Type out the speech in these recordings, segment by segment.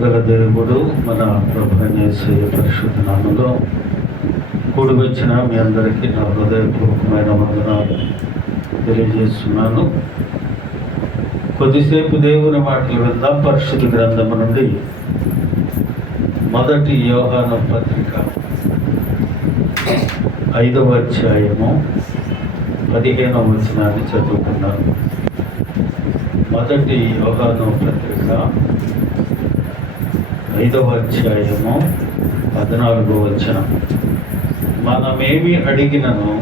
కృపగల దేవుడు మన ప్రభువైన యేసయ్య పరిశుద్ధ నామములో కూడి వచ్చిన మీ అందరికీ నా హృదయపూర్వకమైన వందనాలు తెలియజేస్తున్నాను. కొద్దిసేపు దేవుని మాటలు విందాం. పరిశుద్ధ గ్రంథము నుండి మొదటి యోహాను పత్రిక 5వ అధ్యాయము 15వ వచనాన్ని చదువుకున్నాను. మొదటి యోహాను పత్రిక 5వ అధ్యాయము 14వ వచనం. మనమేమి అడిగినను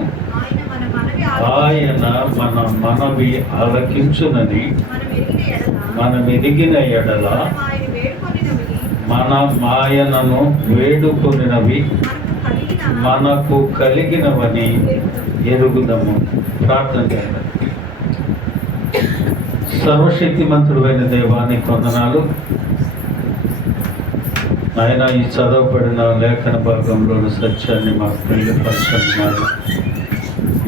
ఆయన మన మనవి ఆలకించునని మనం ఎదిగిన ఎడల ఆయనను వేడుకొనినవి మనకు కలిగినవని ఎరుగుదము. ప్రార్థన చేయండి. సర్వశక్తిమంతుడైన దేవానికి వందనాలు. ఆయన ఈ చదవబడిన లేఖన భాగంలోని సత్యాన్ని మాకు తెలియపరచండి.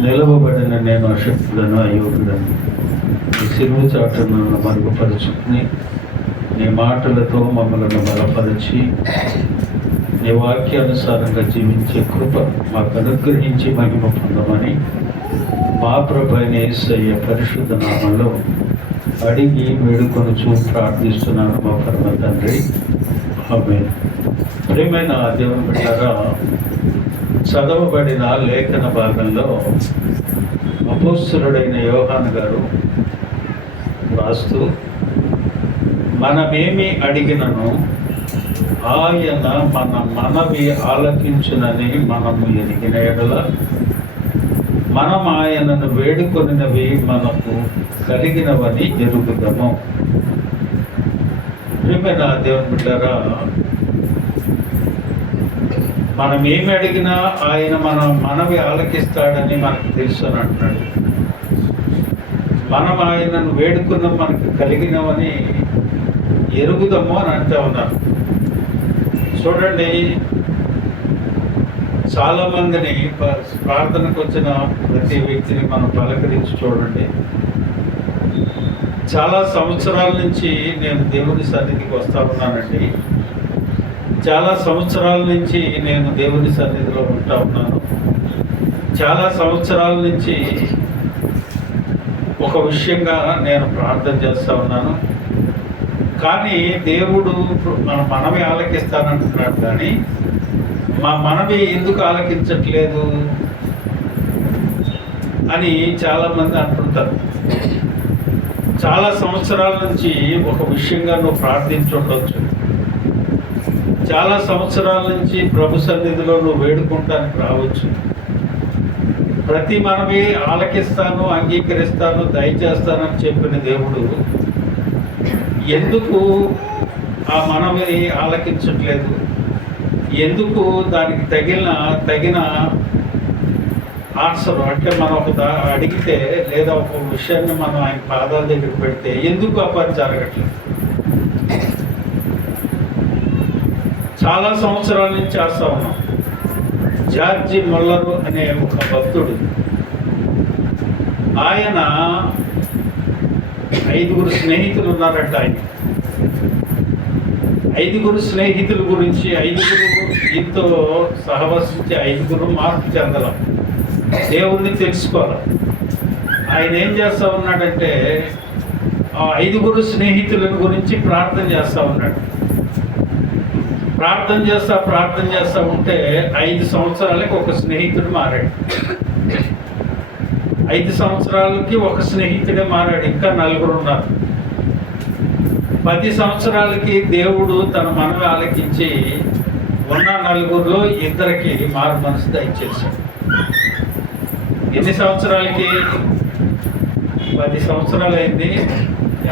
నిలవబడిన నేను అశక్తులను అయోగ్యులను ఈ సిలువ చాటును మరుగుపరుచుకుని నీ మాటలతో మమ్మల్ని బలపరిచి నీ వాక్యానుసారంగా జీవించే కృప మాకు అనుగ్రహించి మహిమ పొందమని మా ప్రభువైన యేసయ్య పరిశుద్ధ నామములో అడిగి వేడుకొనుచు ప్రార్థిస్తున్నాను మా పరమ తండ్రి. ఆమేన్. ప్రియమైన దేవుని బిడ్డలారా, చదవబడిన లేఖన భాగంలో అపోస్తలుడైన యోహాను గారు రాస్తూ మనమేమి అడిగినను ఆయన మన మనవి ఆలకించునని మనము ఎరిగిన ఎడల మనం ఆయనను వేడుకొనినవి మనకు కలిగినవని ఎరుగుదము. ప్రియమైన దేవుని బిడ్డలారా, మనం ఏమి అడిగినా ఆయన మన మనవి ఆలకిస్తాడని మనకు తెలుసు అని అంటున్నాడు. మనం ఆయనను వేడుకున్నాం మనకు కలిగినవని ఎరుగుదము అని అంటూ ఉన్నారు. చూడండి, చాలామందిని ప్రార్థనకు వచ్చిన ప్రతి వ్యక్తిని మనం పలకరించి చూడండి. చాలా సంవత్సరాల నుంచి నేను దేవుని సన్నిధికి వస్తూ ఉన్నానండి, చాలా సంవత్సరాల నుంచి నేను దేవుని సన్నిధిలో ఉంటా ఉన్నాను, చాలా సంవత్సరాల నుంచి ఒక విషయంగా నేను ప్రార్థన చేస్తూ ఉన్నాను, కానీ దేవుడు మన మనవి ఆలకిస్తానంటున్నాడు, కానీ మా మనవి ఎందుకు ఆలకించట్లేదు అని చాలామంది అంటుంటారు. చాలా సంవత్సరాల నుంచి ఒక విషయంగా నువ్వు ప్రార్థించుండొచ్చు, చాలా సంవత్సరాల నుంచి ప్రభు సన్నిధిలో నువ్వు వేడుకుంటానికి రావచ్చు. ప్రతి మనవి ఆలకిస్తాను, అంగీకరిస్తాను, దయచేస్తానని చెప్పిన దేవుడు ఎందుకు ఆ మనవి ఆలకించట్లేదు, ఎందుకు దానికి తగిన ఆన్సర్ అంటే మనం అడిగితే లేదా ఒక విషయాన్ని మనం ఆయన పాదాల దగ్గర పెడితే ఎందుకు ఆ పని జరగట్లేదు? చాలా సంవత్సరాల నుంచి చేస్తా ఉన్నాం. జార్జి మొల్లరు అనే ఒక భక్తుడు, ఆయన 5 స్నేహితులు ఉన్నారంట. ఆయన 5 స్నేహితుల గురించి 5 ఈతో సహవసించి 5 మార్పు చెందడం, దేవుణ్ణి తెలుసుకోవాలి. ఆయన ఏం చేస్తూ ఉన్నాడంటే ఆ 5 స్నేహితుల గురించి ప్రార్థన చేస్తూ ఉన్నాడు. ప్రార్థన చేస్తూ ఉంటే 5 సంవత్సరాలకి ఒక స్నేహితుడు మారాడు. 5 సంవత్సరాలకి ఒక స్నేహితుడే మారాడు, ఇంకా 4 ఉన్నారు. 10 సంవత్సరాలకి దేవుడు తన మనవి ఆలకించి ఉన్న 4లో 2కి మారు మనసు దయచేశాడు. ఎన్ని సంవత్సరాలకి? 10 సంవత్సరాలు అయింది.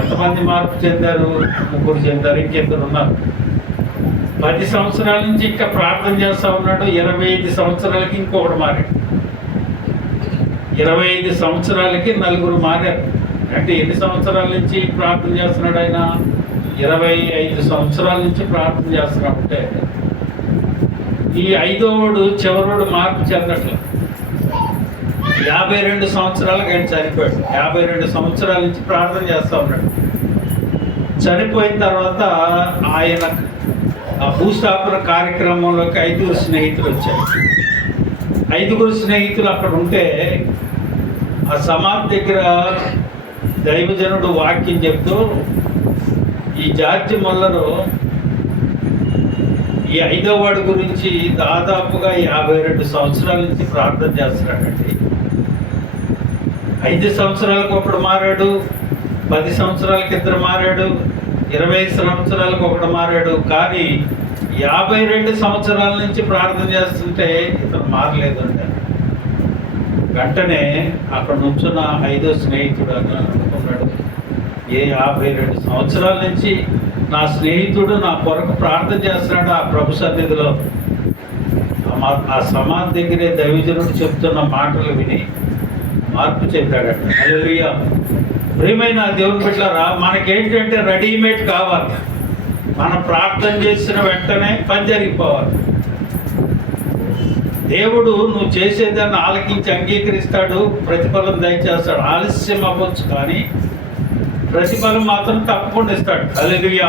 ఎంతమంది మార్పు చెందారు? 3 చెందారు, ఇంకెందరు ఉన్నారు. 10 సంవత్సరాల నుంచి ఇంకా ప్రార్థన చేస్తూ ఉన్నాడు. 25 సంవత్సరాలకి ఇంకొకటి మారాడు. 25 సంవత్సరాలకి 4 మారారు. అంటే ఎన్ని సంవత్సరాల నుంచి ప్రార్థన చేస్తున్నాడు ఆయన? 25 సంవత్సరాల నుంచి ప్రార్థన చేస్తున్నాడంటే ఈ 5వోడు చివరోడు మార్పు చెందట్లేదు. 52 సంవత్సరాలకు ఆయన చనిపోయాడు. 52 సంవత్సరాల నుంచి ప్రార్థన చేస్తూ ఉన్నాడు. చనిపోయిన తర్వాత ఆయన ఆ భూస్థాపన కార్యక్రమంలోకి 5 స్నేహితులు వచ్చారు. 5 స్నేహితులు అక్కడ ఉంటే ఆ సమాధి దగ్గర దైవజనుడు వాక్యం చెప్తూ, ఈ జార్జ్ ముల్లరు ఈ 5వ వాడి గురించి దాదాపుగా 52 సంవత్సరాల నుంచి ప్రార్థన చేస్తున్నాడండి. 5 సంవత్సరాలకు ఒకడు మారాడు, 10 సంవత్సరాలకి 2 మారాడు, 20 సంవత్సరాలకు ఒకడు మారాడు, కానీ 52 సంవత్సరాల నుంచి ప్రార్థన చేస్తుంటే ఇతను మారలేదు అంటారు. వెంటనే అక్కడ నుంచున్న 5వ స్నేహితుడు అని అనుకున్నాడు, 52 సంవత్సరాల నుంచి నా స్నేహితుడు నా కొరకు ప్రార్థన చేస్తున్నాడు ఆ ప్రభు సన్నిధిలో. ఆ సమాధి దగ్గరే దైవజనుడు చెప్తున్న మాటలు విని మార్పు చెందాడట. హల్లెలూయా. ప్రియమైన దేవుని బిడ్డలారా, మనకేంటంటే రెడీమేడ్ కావాలి. మనం ప్రార్థన చేసిన వెంటనే పని జరిగిపోవాలి. దేవుడు నువ్వు చేసేదాన్ని ఆలకించి అంగీకరిస్తాడు, ప్రతిఫలం దయచేస్తాడు. ఆలస్యం అవ్వచ్చు కానీ ప్రతిఫలం మాత్రం తప్పకుండా ఇస్తాడు. హల్లెలూయా.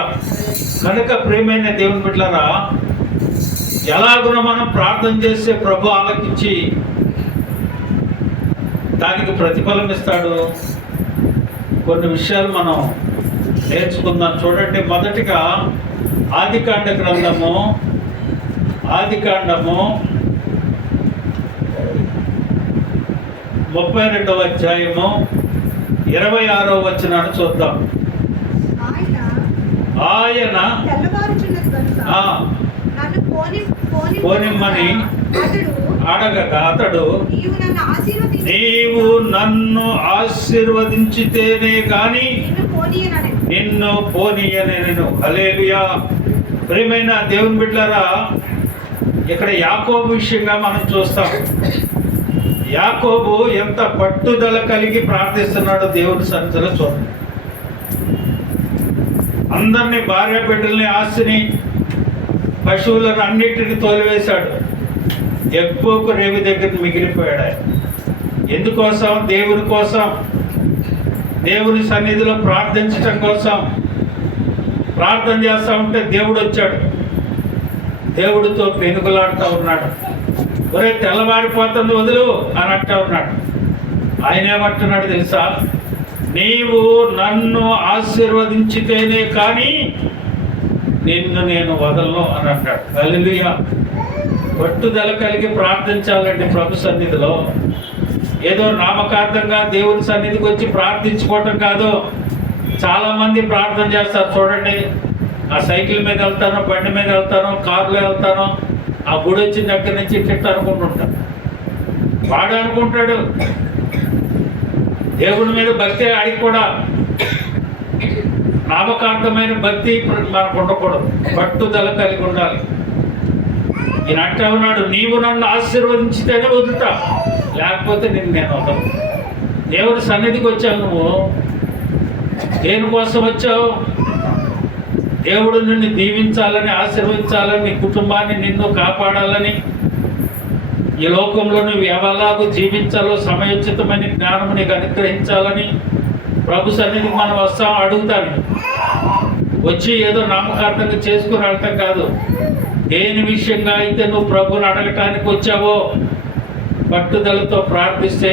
కనుక ప్రియమైన దేవుని బిడ్డలారా, ఎలాగున మనం ప్రార్థన చేస్తే ప్రభు ఆలకించి దానికి ప్రతిఫలం ఇస్తాడు. కొన్ని విషయాలు మనం నేర్చుకుందాం. చూడండి, మొదటిగా ఆదికాండ గ్రంథము 32వ అధ్యాయము 26వ వచనాన్ని చూద్దాం. ఆయన పోనిమ్మని అడగగా అతడు, నీవు నన్ను ఆశీర్వదించితేనే కానీ నిన్ను పోనీయనెను. హల్లెలూయా. ప్రియమైన దేవుని బిడ్డలారా, ఇక్కడ యాకోబు విషయంగా మనం చూస్తాం. యాకోబు ఎంత పట్టుదల కలిగి ప్రార్థిస్తున్నాడో దేవుని సన్నిధిలో చూడండి. అందరినీ, భార్య బిడ్డల్ని, ఆస్తిని, పశువులను అన్నిటిని తోలివేశాడు. ఎక్కువకు రేవి దగ్గర మిగిలిపోయాడు. ఎందుకోసం? దేవుని కోసం, దేవుని సన్నిధిలో ప్రార్థించటం కోసం. ప్రార్థన చేస్తూ ఉంటే దేవుడు వచ్చాడు, దేవుడితో పెనుగులాడుతూ ఉన్నాడు. ఒరే, తెల్లవారిపోతుంది, వదులు అని అంటూ ఉన్నాడు. ఆయన ఏమంటున్నాడు తెలుసా? నీవు నన్ను ఆశీర్వదించితేనే కానీ నిన్ను నేను వదలను అని అంటాడు. హల్లెలూయా. పట్టుదల కలిగి ప్రార్థించాలండి ప్రభు సన్నిధిలో. ఏదో నామకార్థంగా దేవుని సన్నిధికి వచ్చి ప్రార్థించుకోవటం కాదు. చాలామంది ప్రార్థన చేస్తారు. చూడండి, ఆ సైకిల్ మీద వెళ్తాను, బండి మీద వెళ్తాను, కారులో వెళ్తాను, ఆ గుడి వచ్చిన దగ్గర నుంచి ఇట్ట అనుకుంటుంటాడు. వాడు అనుకుంటాడు దేవుని మీద భక్తి. ఆడికి కూడా నామకార్థమైన భక్తి మనకు ఉండకూడదు, పట్టుదల కలిగి ఉండాలి. ఈయన అంటా ఉన్నాడు, నీవు నన్ను ఆశీర్వదించితేనే వదులుతా, లేకపోతే నేను వదలను. దేవుని సన్నిధికి వచ్చావు. నువ్వు దేనికోసం వచ్చావు? దేవుడు నిన్ను దీవించాలని, ఆశీర్వదించాలని, నీ కుటుంబాన్ని నిన్ను కాపాడాలని, ఈ లోకంలో నువ్వు ఎవలాగూ జీవించాలో సమయోచితమైన జ్ఞానం నీకు అనుగ్రహించాలని ప్రభు సన్నిధికి మనం వస్తాం, అడుగుతాను. వచ్చి ఏదో నామకార్థంగా చేసుకుని వెళ్తాం కాదు. దేని విషయంగా అయితే నువ్వు ప్రభుని అడగటానికి వచ్చావో పట్టుదలతో ప్రార్థిస్తే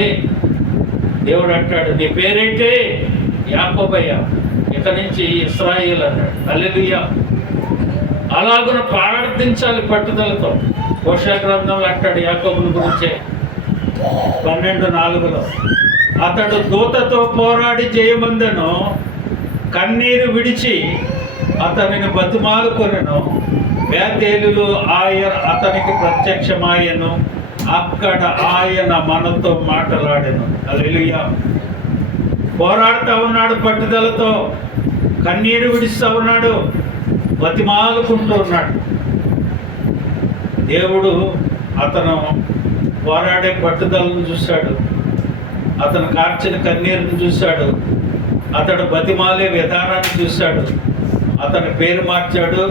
దేవుడు అంటాడు, నీ పేరేంటి? యాకోబయ్య, ఇక నుంచి ఇశ్రాయేల్ అన్నాడు. హల్లెలూయా. అలాగున ప్రార్థించాలి పట్టుదలతో. హోషేయ గ్రంథంలో అంటాడు యాకోబుని గురించే 12:4, అతడు దూతతో పోరాడి జయమందెను, కన్నీరు విడిచి అతనిని బతిమాలుకొనెను, బేతేలులో ఆయన అతనికి ప్రత్యక్షమాయెను, అక్కడ ఆయన మనతో మాట్లాడెను. హల్లెలూయా. పోరాడుతూ ఉన్నాడు పట్టుదలతో, కన్నీరు విడిస్తూ ఉన్నాడు, బతిమాలుకుంటూ ఉన్నాడు. దేవుడు అతను పోరాడే పట్టుదలను చూశాడు, అతను కార్చిన కన్నీరుని చూశాడు, అతడు బతిమాలే విధానాన్ని చూశాడు. అతని పేరు మార్చాడు,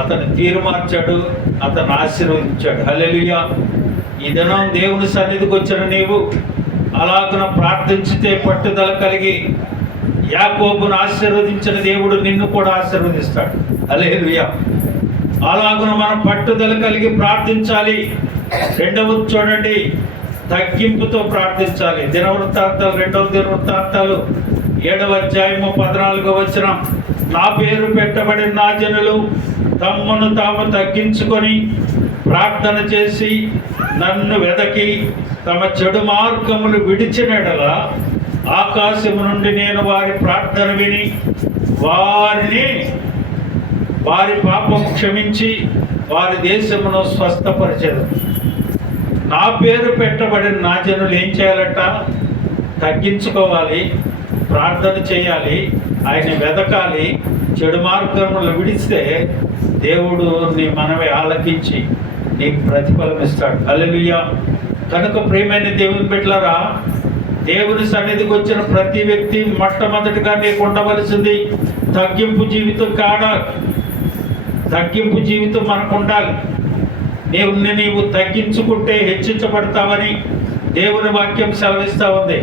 అతని తీరు మార్చాడు, అతను ఆశీర్వదించాడు. హల్లెలూయా. ఈ దినం దేవుని సన్నిధికి వచ్చిన నీవు అలాగున ప్రార్థించితే, పట్టుదల కలిగి యాకోబును ఆశీర్వదించిన దేవుడు నిన్ను కూడా ఆశీర్వదిస్తాడు. హల్లెలూయా. అలాగున మనం పట్టుదల కలిగి ప్రార్థించాలి. రెండవది చూడండి, తగ్గింపుతో ప్రార్థించాలి. దినవృత్తాంతాలు, 2వ దినవృత్తాంతాలు 7వ అధ్యాయము 14వ వచనం, నా పేరు పెట్టబడిన నా జనులు తమ్మును తాము తగ్గించుకొని ప్రార్థన చేసి నన్ను వెదకి తమ చెడు మార్గములు విడిచిన యెడల ఆకాశము నుండి నేను వారి ప్రార్థన విని వారి పాపం క్షమించి వారి దేశమును స్వస్థపరిచెదను. నా పేరు పెట్టబడిన నా జనులు ఏం చేయాలట? తగ్గించుకోవాలి, ప్రార్థన చేయాలి, ఆయన వెదకాలి, చెడు మార్గములు విడిస్తే దేవుడు నీ మనవి ఆలకించి నీకు ప్రతిఫలం ఇస్తాడు. హల్లెలూయా. కనుక ప్రియమైన దేవుని బిడ్డలారా, దేవుని సన్నిధికి వచ్చిన ప్రతి వ్యక్తి మొట్టమొదటిగా నీకు ఉండవలసింది తగ్గింపు జీవితం తగ్గింపు జీవితం మనకు ఉండాలి. నీవు తగ్గించుకుంటే హెచ్చించబడతావని దేవుని వాక్యం సెలవిస్తూ ఉంది.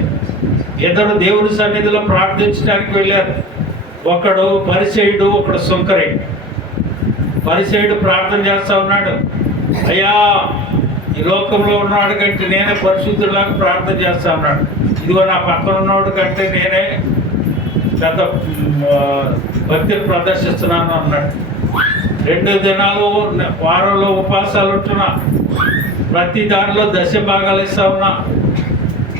ఇద్దరు దేవుని సన్నిధిలో ప్రార్థించడానికి వెళ్ళారు. ఒకడు పరిసయ్యుడు, ఒకడు సుంకరి. పరిసయ్యుడు ప్రార్థన చేస్తూ ఉన్నాడు, అయ్యా ఈ లోకంలో ఉన్నవాడు కంటే నేనే పరిశుద్ధులాగా ప్రార్థన చేస్తా ఉన్నాడు. ఇదిగో నా పక్కన ఉన్నవాడు కంటే నేనే పెద్ద భక్తిని ప్రదర్శిస్తున్నాను అన్నాడు. 2 దినాలు వారంలో ఉపవాసాలు ఉంటున్నా, ప్రతి దానిలో 10 భాగాలు ఇస్తా ఉన్నా,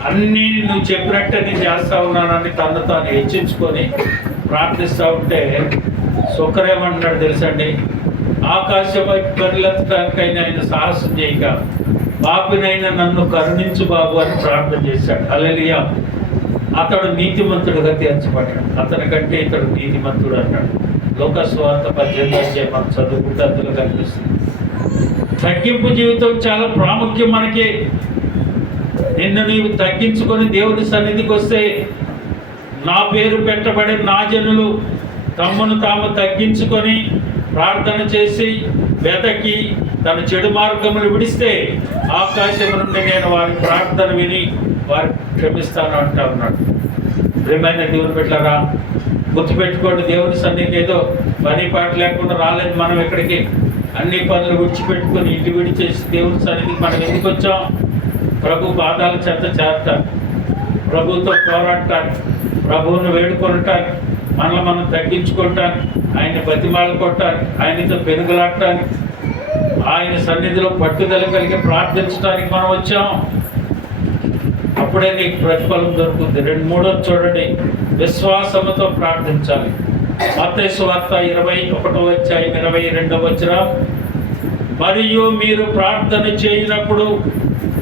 అన్నీ నువ్వు చెప్పినట్టే నేను చేస్తా ఉన్నానని తను తాను హెచ్చించుకొని ప్రార్థిస్తూ ఉంటే సుఖరేమంటున్నాడు తెలుసండి, ఆకాశపై పరిలెత్తడానికైనా ఆయన సాహసం చేయక పాపినైనా నన్ను కరుణించు బాబు అని ప్రార్థన చేశాడు. హల్లెలూయా. అతడు నీతిమంతుడుగా తీర్చబడ్డాడు. అతని కంటే ఇతడు నీతిమంతుడు అన్నాడు. లోకస్వార్త 18వ అధ్యాయం మనం చదువుకుంటే అందులో కనిపిస్తుంది. తగ్గింపు జీవితం చాలా ప్రాముఖ్యం మనకి. నిన్ను నీవు తగ్గించుకొని దేవుని సన్నిధికి వస్తే, నా పేరు పెట్టబడి నా జనులు తమ్మును తాము తగ్గించుకొని ప్రార్థన చేసి వెతకి తన చెడు మార్గములు విడిస్తే ఆకాశం నుండి నేను వారి ప్రార్థన విని వారికి క్షమిస్తాను అంటా ఉన్నాడు. ప్రియమైన దేవుని బిడ్డలారా, గుర్తుపెట్టుకోండి, దేవుని సన్నిధికి ఏదో పని పాట లేకుండా రాలేదు మనం ఇక్కడికి. అన్ని పనులు విడిచిపెట్టుకొని ఇంటి విడిచేసి దేవుని సన్నిధికి మనం ఎందుకు వచ్చాం? ప్రభు పాదాల చెంత చేరటానికి, ప్రభుతో పోరాడటానికి, ప్రభువును వేడుకొనటానికి, మనల్ని మనం తగ్గించుకోవటానికి, ఆయన బతిమాలుకోవటానికి, ఆయనతో పెరుగులాడటానికి, ఆయన సన్నిధిలో పట్టుదల కలిగి ప్రార్థించడానికి మనం వచ్చాం. అప్పుడే నీకు ప్రతిఫలం దొరుకుతుంది. 3వ చూడండి, విశ్వాసముతో ప్రార్థించాలి. మత్తయి సువార్త 21వ అధ్యాయం 22వ వచనం, మరియు మీరు ప్రార్థన చేయనప్పుడు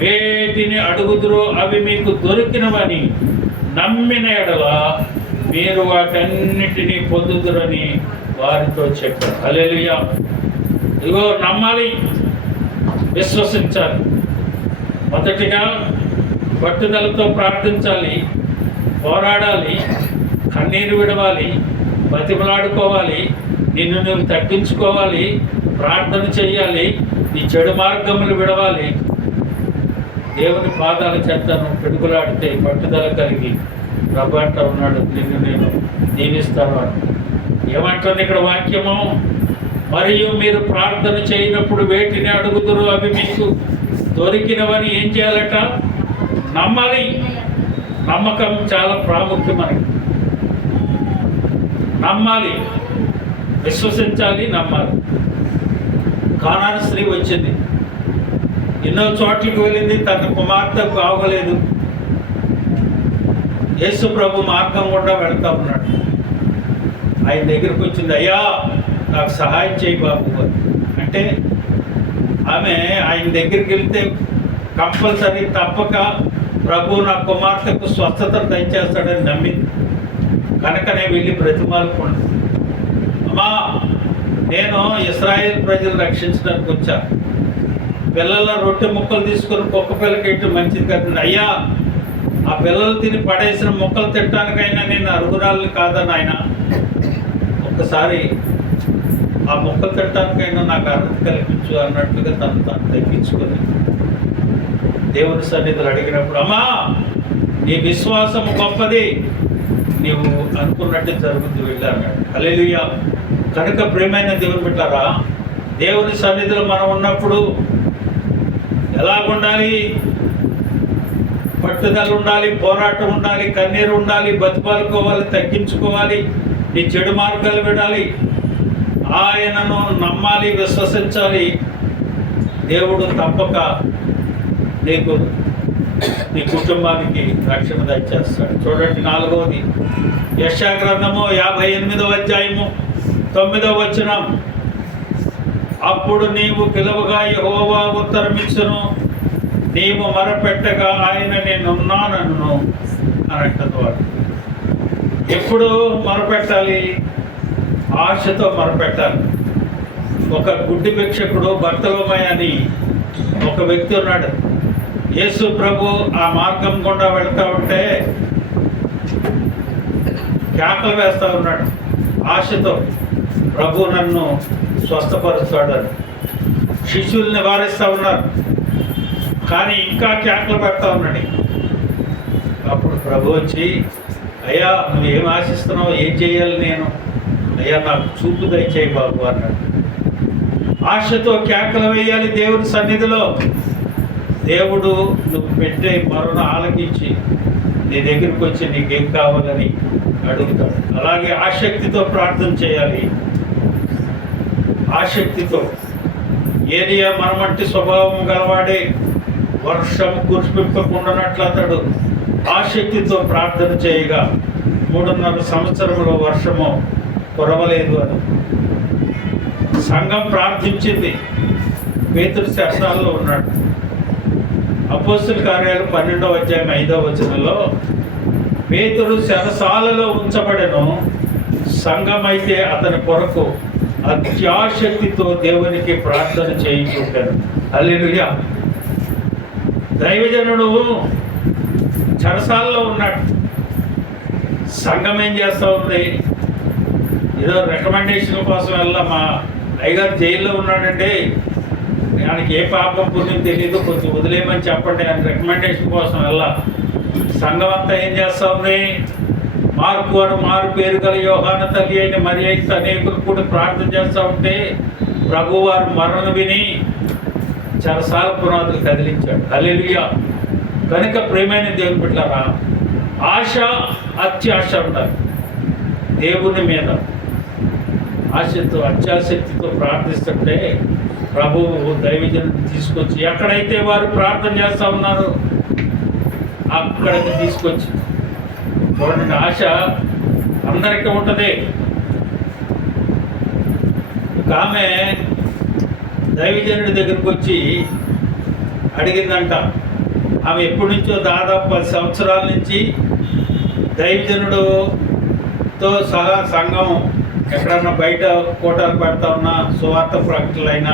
వేటిని అడుగుదురో అవి మీకు దొరికినవని నమ్మిన యెడల మీరు వాటన్నిటినీ పొందుదురని వారితో చెప్పారు. హల్లెలూయా. ఇదిగో నమ్మాలి, విశ్వసించాలి. మొదటిగా పట్టుదలతో ప్రార్థించాలి, పోరాడాలి, కన్నీరు విడవాలి, బతిమలాడుకోవాలి, నిన్ను నువ్వు తగ్గించుకోవాలి, ప్రార్థన చెయ్యాలి, ఈ చెడు మార్గములు విడవాలి. దేవుని పాదాల చెంతను పిడుగులాడితే పట్టుదల కలిగి ప్రభు అంటూ ఉన్నాడు, నిన్ను నేను దీవిస్తాను అని. ఏమంటుంది ఇక్కడ వాక్యము? మరియు మీరు ప్రార్థన చేయనప్పుడు వేటిని అడుగుదురు అవి మీకు దొరికినవని ఏం చేయాలట? నమ్మాలి. నమ్మకం చాలా ప్రాముఖ్యం మనకి. నమ్మాలి, విశ్వసించాలి, నమ్మాలి. కానాను స్త్రీ వచ్చింది, ఎన్నో చోట్లకి వెళ్ళింది, తన కుమార్తె కావలేదు. యేసు ప్రభు మార్గం కూడా వెళ్తా ఉన్నాడు. ఆయన దగ్గరికి వచ్చింది, అయ్యా నాకు సహాయం చేయి బాబు అంటే, ఆమె ఆయన దగ్గరికి వెళ్తే కంపల్సరీ తప్పక ప్రభు నా కుమార్తెకు స్వస్థత దయచేస్తాడని నమ్మింది. కనుకనే వెళ్ళి బ్రతిమాలుకున్నాను, అమ్మా నేను ఇశ్రాయేల్ ప్రజలు రక్షించడానికి వచ్చా, పిల్లల రొట్టె ముక్కలు తీసుకొని కుక్క పిల్లకి మంచిది కదా. అయ్యా ఆ పిల్లలు తిని పడేసిన ముక్కలు తినడానికైనా నేను అరుగురాలని కాదని ఆయన ఒక్కసారి ఆ ముక్కలు తినడానికైనా నాకు అర్హత కల్పించు అన్నట్లుగా తను తగ్గించుకొని దేవుని సన్నిధులు అడిగినప్పుడు, అమ్మా నీ విశ్వాసం గొప్పది, నీవు అనుకున్నట్టు జరుగుతూ వెళ్ళాడు. హల్లెలూయా. కనుక ప్రియమైన దేవుని బిడ్డలారా, దేవుని సన్నిధిలో మనం ఉన్నప్పుడు ఎలాగుండాలి? పట్టుదల ఉండాలి, పోరాటం ఉండాలి, కన్నీరు ఉండాలి, బతిపాలుకోవాలి, తగ్గించుకోవాలి, నీ చెడు మార్గాలు విడాలి, ఆయనను నమ్మాలి, విశ్వసించాలి. దేవుడు తప్పక నీకు నీ కుటుంబానికి రక్షణ దయచేస్తాడు. చూడండి, 4వది యెషయా గ్రంథము 58వ అధ్యాయము 9వ వచనం. అప్పుడు నీవు పిలువగా యెహోవా ఉత్తరమిచ్చును, నీవు మొరపెట్టగా ఆయన నేనున్నానను అనంటున్నవాడు. ఎప్పుడు మొరపెట్టాలి? ఆశతో మొరపెట్టాలి. ఒక గుడ్డి భిక్షకుడు బర్తలోమై అని ఒక వ్యక్తి ఉన్నాడు. యేసు ప్రభు ఆ మార్గం గుండా వెళ్తూ ఉంటే కేకలు వేస్తూ ఉన్నాడు ఆశతో, ప్రభు నన్ను స్వస్థపరుస్తాడని. శిష్యులు నివారిస్తూ ఉన్నారు, కానీ ఇంకా కేకలు పెడతా ఉన్నాడు. అప్పుడు ప్రభు వచ్చి, అయ్యా నువ్వేం ఆశిస్తున్నావు, ఏం చేయాలి నేను? అయ్యా నాకు చూపు దయచేయి బాబు అన్నాడు. ఆశతో కేకలు వేయాలి దేవుని సన్నిధిలో. దేవుడు నువ్వు పెట్టే మరణ ఆలకించి నీ దగ్గరికి వచ్చి నీకేం కావాలని అడుగుతాడు. అలాగే ఆసక్తితో ప్రార్థన చేయాలి. ఆసక్తితో. ఏలియా మనమంటి స్వభావం గలవాడే, వర్షం కురిపింపకుండానట్లు అతడు ఆసక్తితో ప్రార్థన చేయగా 3.5 సంవత్సరంలో వర్షము కురవలేదు అని సంఘం ప్రార్థించింది. పేతురు చెరసాలలో ఉన్నాడు. అపోస్తలుల కార్యాలు 12వ అధ్యాయం 5వ వచనంలో పేతురు చెరసాలలో ఉంచబడెను, సంఘం అయితే అతని కొరకు అత్యాశక్తితో దేవునికి ప్రార్థన చేయించుంటాడు. హల్లెలూయా. దైవజనుడు చెరసాలలో ఉన్నాడు. సంఘం ఏం చేస్తూ ఉంది? ఏదో రికమెండేషన్ కోసం వెళ్ళా, మా అయ్యగారు జైల్లో ఉన్నాడంటే ఆయనకి ఏ పాపం పుణ్యం తెలియదు, కొంచెం వదిలేయమని చెప్పండి అని రికమెండేషన్ కోసం వెళ్ళా. సంఘం అంతా ఏం చేస్తూ ఉంది? మార్కు అని మారు పేరు గల యోహాను తల్లి అయిన మరియ అనేకులు కూడా ప్రార్థన చేస్తూ ఉంటే ప్రభువారు మరణ విని చెరసాల పునాదులు కదిలించాడు. హల్లెలూయా. కనుక ప్రియమైన దేవుని బిడ్డలారా, ఆశ అత్యాశ ఉండాలి. దేవుని మీద ఆశతో అత్యాశక్తితో ప్రార్థిస్తుంటే ప్రభువు దైవజనుడిని తీసుకొచ్చి ఎక్కడైతే వారు ప్రార్థన చేస్తూ ఉన్నారో అక్కడికి తీసుకొచ్చి, చూడండి, ఆశ అందరికీ ఉంటుంది. ఒక ఆమె దైవజనుడి దగ్గరికి వచ్చి అడిగిందంట. ఆమె ఎప్పటి నుంచో దాదాపు 10 సంవత్సరాల నుంచి దైవజనుడుతో సహా సంఘం ఎక్కడన్నా బయట కోటాలు పెడతా ఉన్నా, సువార్త ప్రకటనలైనా,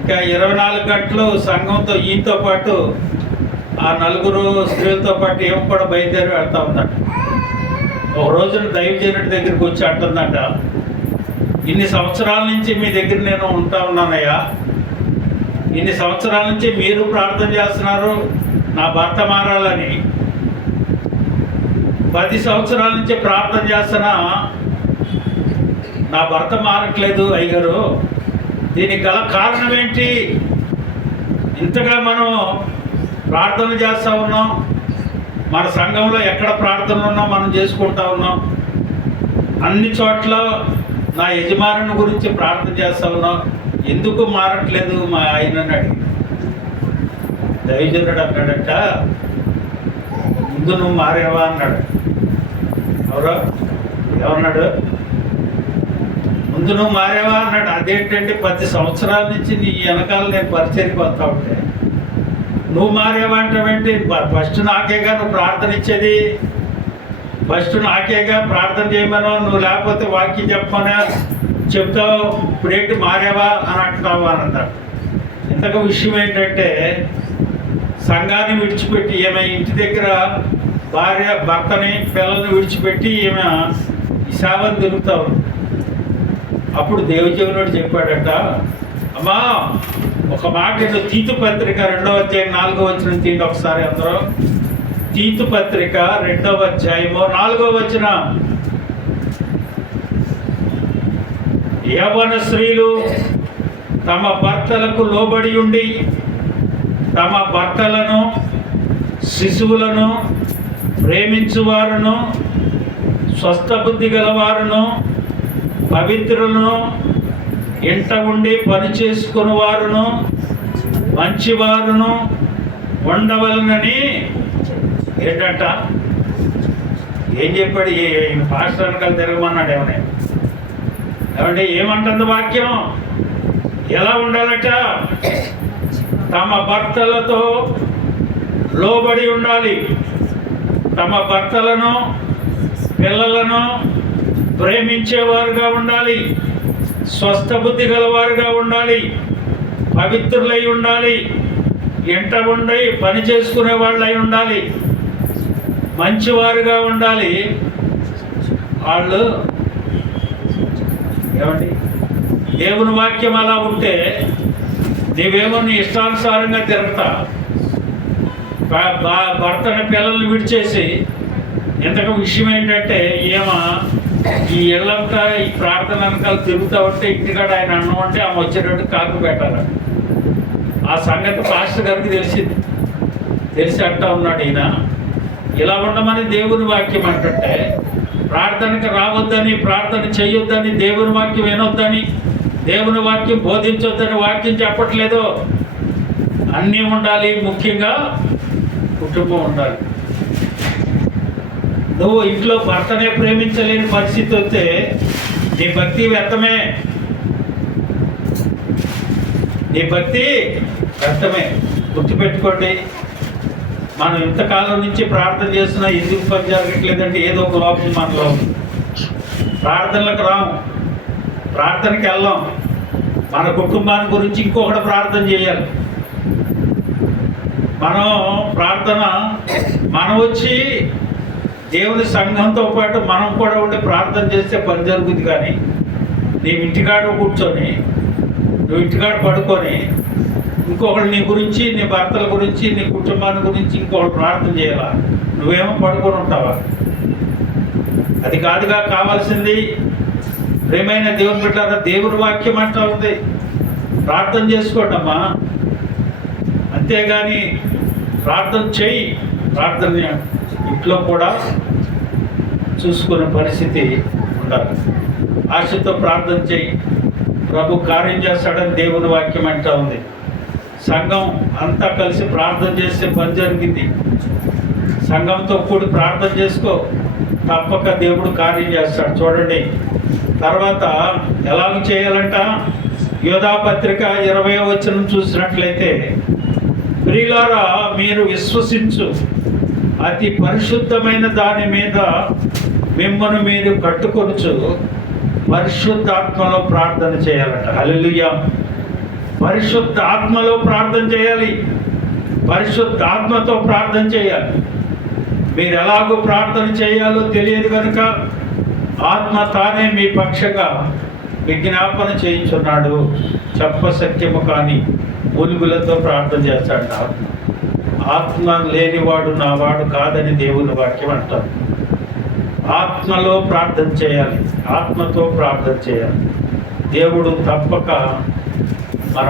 ఇంకా 24 గంటలు సంఘంతో ఈయనతో పాటు ఆ 4 స్త్రీలతో పాటు ఏం కూడా బయలుదేరి వెళ్తూ ఉందంట. ఒక రోజున దైవజనుడి దగ్గరికి వచ్చి అంటుందంట, ఇన్ని సంవత్సరాల నుంచి మీ దగ్గర నేను ఉంటా ఉన్నానయ్యా, ఇన్ని సంవత్సరాల నుంచి మీరు ప్రార్థన చేస్తున్నారు నా భర్త మారాలని. 10 సంవత్సరాల నుంచి ప్రార్థన చేస్తున్నా నా భర్త మారట్లేదు అయ్యగారు, దీనికి గల కారణం ఏంటి? ఇంతగా మనం ప్రార్థన చేస్తూ ఉన్నాం, మన సంఘంలో ఎక్కడ ప్రార్థనలు ఉన్నా మనం చేసుకుంటా ఉన్నాం, అన్ని చోట్ల నా యజమానుని గురించి ప్రార్థన చేస్తూ ఉన్నాం, ఎందుకు మారట్లేదు మా ఆయనని అడిగి. దైవజనుడు అన్నాడట, ముందు నువ్వు మారేవా అన్నాడు. ఎవరో ఏమన్నాడు? ముందు నువ్వు మారేవా అన్నాడు. అదేంటంటే 10 సంవత్సరాల నుంచి నీ వెనకాల నేను పరిచయకి వస్తా ఉంటే నువ్వు మారేవా అంటావేంటి? ఫస్ట్ నాకేగా నువ్వు ప్రార్థన ఇచ్చేది, ఫస్ట్ నాకేగా ప్రార్థన చేయమనో, నువ్వు లేకపోతే వాక్యం చెప్పమనే చెప్తావు, ఇప్పుడేంటి మారేవా అని అంటున్నావు అని అంటాడు. ఇంతకు విషయం ఏంటంటే సంఘాన్ని విడిచిపెట్టి ఈమె ఇంటి దగ్గర భార్య భర్తని పిల్లల్ని విడిచిపెట్టి ఈమె సేవను తిరుగుతావు. అప్పుడు దేవజీవనుడు చెప్పాడట, అమ్మా ఒక మాట, తీతు పత్రిక 2వ అధ్యాయం 4వ వచనం తీయండి ఒకసారి అందరూ. తీతు పత్రిక 2వ అధ్యాయము 4వ వచనం. యవ్వన స్త్రీలు తమ భర్తలకు లోబడి ఉండి తమ భర్తలను శిశువులను ప్రేమించువారును స్వస్థ బుద్ధి గలవారును పవిత్రులను ఇంట ఉండి పని చేసుకుని వారును మంచివారును ఉండవలనని. ఏంటంట? ఏం చెప్పాడు? పాస్టర్ వెనకాల తిరగమన్నాడు ఏమంటే ఏమంటుంది వాక్యం? ఎలా ఉండాలట? తమ భర్తలతో లోబడి ఉండాలి, తమ భర్తలను పిల్లలను ప్రేమించేవారుగా ఉండాలి, స్వస్థ బుద్ధి గలవారుగా ఉండాలి, పవిత్రులై ఉండాలి, ఎంట ఉండి పని చేసుకునే వాళ్ళై ఉండాలి, మంచివారుగా ఉండాలి. వాళ్ళు ఏమండి? దేవుని వాక్యం అలా ఉంటే నీవేమో నీ ఇష్టానుసారంగా తిరుగుతా, భర్తని పిల్లల్ని విడిచేసి. ఇంతకు విషయం ఏంటంటే ఈ ఇళ్ళంతా ఈ ప్రార్థన వెనకాల తిరుగుతూ ఉంటే ఇంటికాడ ఆయన అన్నం అంటే ఆమె వచ్చేటట్టు కాకు పెట్టాలి. ఆ సంగతి పాస్టర్ గారికి తెలిసి అంటా ఉన్నాడు. ఈయన ఇలా ఉండమని దేవుని వాక్యం అంటుంటే ప్రార్థనకు రావద్దని, ప్రార్థన చేయొద్దని, దేవుని వాక్యం వినొద్దని, దేవుని వాక్యం బోధించొద్దని వాక్యం చెప్పట్లేదు. అన్నీ ఉండాలి, ముఖ్యంగా కుటుంబం ఉండాలి. నువ్వు ఇంట్లో భర్తనే ప్రేమించలేని పరిస్థితి వస్తే నీ భక్తి వ్యర్థమే, నీ భక్తి వ్యర్థమే. గుర్తుపెట్టుకోండి. మనం ఇంతకాలం నుంచి ప్రార్థన చేస్తున్నా ఎందుకు పని జరగట్లేదంటే ఏదో ఒక లోపం మనలో. ప్రార్థనలకు రాము, ప్రార్థనకి వెళ్ళాం, మన కుటుంబాన్ని గురించి ఇంకొకటి ప్రార్థన చేయాలి. మనం వచ్చి దేవుని సంఘంతో పాటు మనం కూడా ఉండి ప్రార్థన చేస్తే పని జరుగుతుంది. కానీ నీవు ఇంటికాడ కూర్చొని, నువ్వు ఇంటికాడ పడుకొని ఇంకొకటి నీ గురించి, నీ భర్తల గురించి, నీ కుటుంబాన్ని గురించి ఇంకొకటి ప్రార్థన చేయాలా? నువ్వేమో పడుకొని ఉంటావా? అది కాదుగా కావాల్సింది. ప్రేమైన దేవుని బిడ్డలారా, దేవుని వాక్యం అంటా ఉంది, ప్రార్థన చేసుకోండమ్మా. అంతేగాని ప్రార్థన చేయి, ప్రార్థన ఇంట్లో కూడా చూసుకునే పరిస్థితి ఉండాలి. ఆశతో ప్రార్థన చేయి, ప్రభు కార్యం చేస్తాడని దేవుని వాక్యం అంటా ఉంది. సంఘం అంతా కలిసి ప్రార్థన చేస్తే పని జరిగింది. సంఘంతో కూడి ప్రార్థన చేసుకో, తప్పక దేవుడు కార్యం చేస్తాడు. చూడండి తర్వాత ఎలాగ చేయాలంట? యోధా పత్రిక 20వ వచనం చూసినట్లయితే, ప్రియులారా మీరు విశ్వసించు అతి పరిశుద్ధమైన దాని మీద మిమ్మల్ని మీరు కట్టుకొనుచు పరిశుద్ధాత్మలో ప్రార్థన చేయాలట. హల్లెలూయా! పరిశుద్ధ ఆత్మలో ప్రార్థన చేయాలి, పరిశుద్ధాత్మతో ప్రార్థన చేయాలి. మీరు ఎలాగో ప్రార్థన చేయాలో తెలియదు కనుక ఆత్మ తానే మీ పక్షంగా విజ్ఞాపన చేయించున్నాడు. చెప్పశక్యము కానీ మూలుగులతో ప్రార్థన చేస్తాడు. ఆత్మ లేనివాడు నావాడు కాదని దేవుని వాక్యం అంటారు. ఆత్మలో ప్రార్థన చేయాలి, ఆత్మతో ప్రార్థన చేయాలి. దేవుడు తప్పక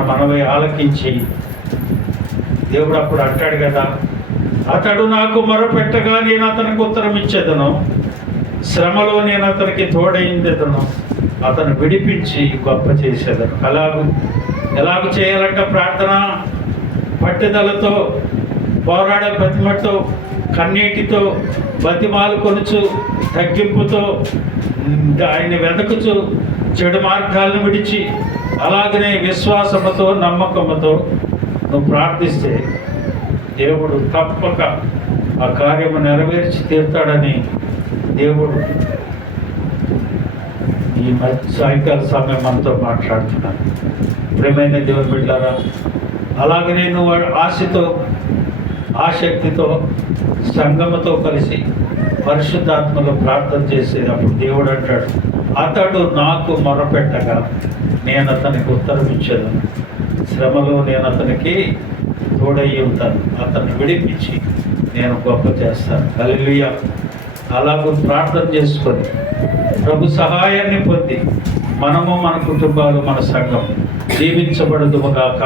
మనవి ఆలకించి, దేవుడు అప్పుడు అంటాడు కదా, అతడు నాకు మొరపెట్టగా నేను అతనికి ఉత్తరం ఇచ్చేదను, శ్రమలో నేను అతనికి తోడైందేదను, అతను విడిపించి గొప్ప చేసేదను. ఎలాగ చేయాలంటే ప్రార్థన పట్టుదలతో, పోరాడే బతిమతో, కన్నీటితో, బతిమాలు కొనుచు, తగ్గింపుతో, ఆయన వెతకుచు, చెడు మార్గాలను విడిచి, అలాగనే విశ్వాసముతో, నమ్మకముతో నువ్వు ప్రార్థిస్తే దేవుడు తప్పక ఆ కార్యము నెరవేర్చి తీరుతాడని దేవుడు ఈ సాయంకాల సమయం మనతో మాట్లాడుతున్నాను. ప్రియమైన దేవుని బిడ్డలారా, అలాగనే నువ్వు ఆశతో, ఆసక్తితో, సంగమతో కలిసి పరిశుద్ధాత్మలో ప్రార్థన చేసేది. అప్పుడు దేవుడు అంటాడు, అతడు నాకు మొరపెట్టగా నేను అతనికి ఉత్తరం ఇచ్చేదను, శ్రమలో నేను అతనికి తోడై ఉంటాను, అతన్ని విడిపించి నేను గొప్ప చేస్తాను. హల్లెలూయా. అలాగూ ప్రార్థన చేసుకొని ప్రభు సహాయాన్ని పొంది మనము, మన కుటుంబాలు, మన సంఘం దీవించబడుదుగాక.